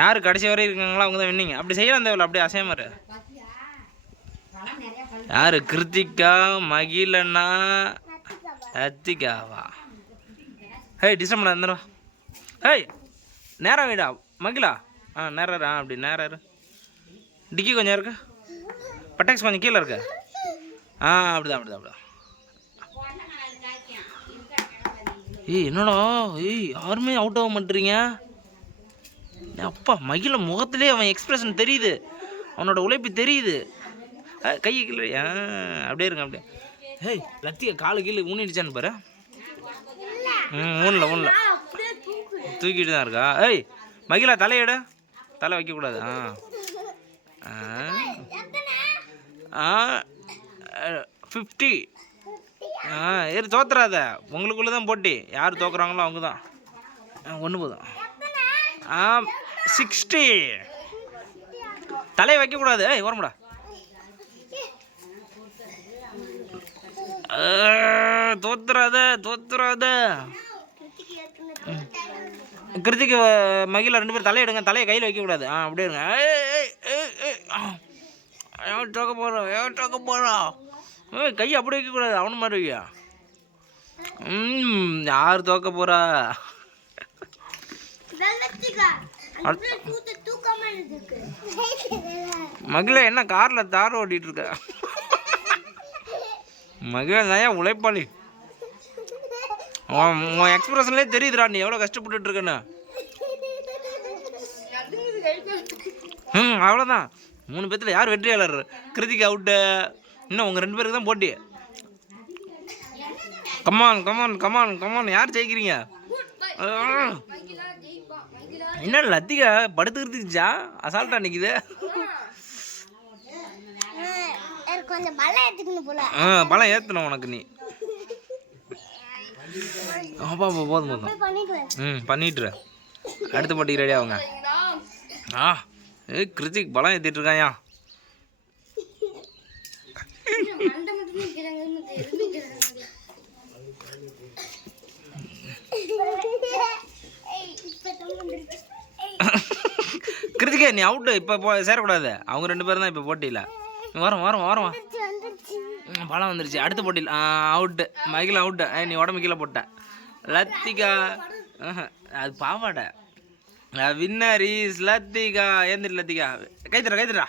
யார் கடைசி வரை இருக்காங்களோ அவங்க தான் வின்னிங்க. அப்படி செய்யலாம் தேவையில்ல, அப்படியே அசையமாரு. யார்? கிருத்திகா, மகிழனா, லத்திகாவா? ஹேய் டிஸ்டர்ப் பண்ண. ஹேய் நேரம் வீடா மகிழா. நேரம் அப்படி நேரம் டிக்கி கொஞ்சம் இருக்கு, பட்டாக்ஸ் கொஞ்சம் கீழே இருக்கு. அப்படிதான். ஏய் என்னடா, யாருமே அவுட் ஆக மாட்டேறீங்க. அப்பா மகிழ முகத்திலே அவன் எக்ஸ்பிரஷன் தெரியுது, அவனோட உழைப்பு தெரியுது. கை கீழே அப்படியே இருங்க அப்படியே. ஹேய் லத்திகா காலு கீழே ஊனிடுச்சான்னு பாரு. ஊனல தூக்கிட்டு தான் இருக்கா. ஏய் மகிழா தலையிட, தலை வைக்கக்கூடாது. 50. ஏறு தோத்துறாத, உங்களுக்குள்ளே தான் போட்டி. யார் தோக்குறாங்களோ அவங்க தான். ஒன்று போதும். 60. தலையை வைக்கக்கூடாது. ஏய் ஓரமுடா. தோத்துறாத. கிருத்திக்கு மகிழ 2 பேர் தலையிடுங்க, தலையை கையில் வைக்கக்கூடாது. அப்படியே இருங்க. ஏன் தோக்க போகிறோம். கை அப்படி வைக்கக்கூடாது, அவனு மாதிரி வையா. யார் தோக்க போகிறா? மகிழ என்ன காரில் தார் ஓட்டிகிட்டு இருக்க? மகிழ தான் உழைப்பாளி. உன் எக்ஸ்பிரஷன்லேயே தெரியுதுடா நீ எவ்வளோ கஷ்டப்பட்டு இருக்கன்னு. அவ்வளோதான். 3 பேர்த்தில் யார் வெற்றியாளர்? கிருத்திகா அவுட்டு. இன்னும் உங்கள் 2 பேருக்கு தான் போட்டி. கமான் யார் ஜெயிக்கிறீங்க? என்ன லத்திகா படுத்துக்கிட்டுச்சா, அசால்ட்டா நிற்குது. பழம் ஏற்றணும் உனக்கு. நீ போதும் பண்ணிட்டுரு. அடுத்த போட்டிக்கு ரெடி ஆகுங்க. கிருத்திக் பழம் ஏற்றிட்டு இருக்காயா. கிருத்திகா நீ அவுட்டு, இப்போ சேரக்கூடாது. அவங்க 2 பேரும் தான் இப்போ போட்டியில். வரோம். பழம் வந்துருச்சு. அடுத்த போட்டியில் அவுட்டு. மகிழ அவுட்டு. நீ உடம்பு கீழே போட்ட. லத்திகா அது பாவாடை. Winner is Lathika. ஏந்திரி லத்திகா. கைத்தட்டா.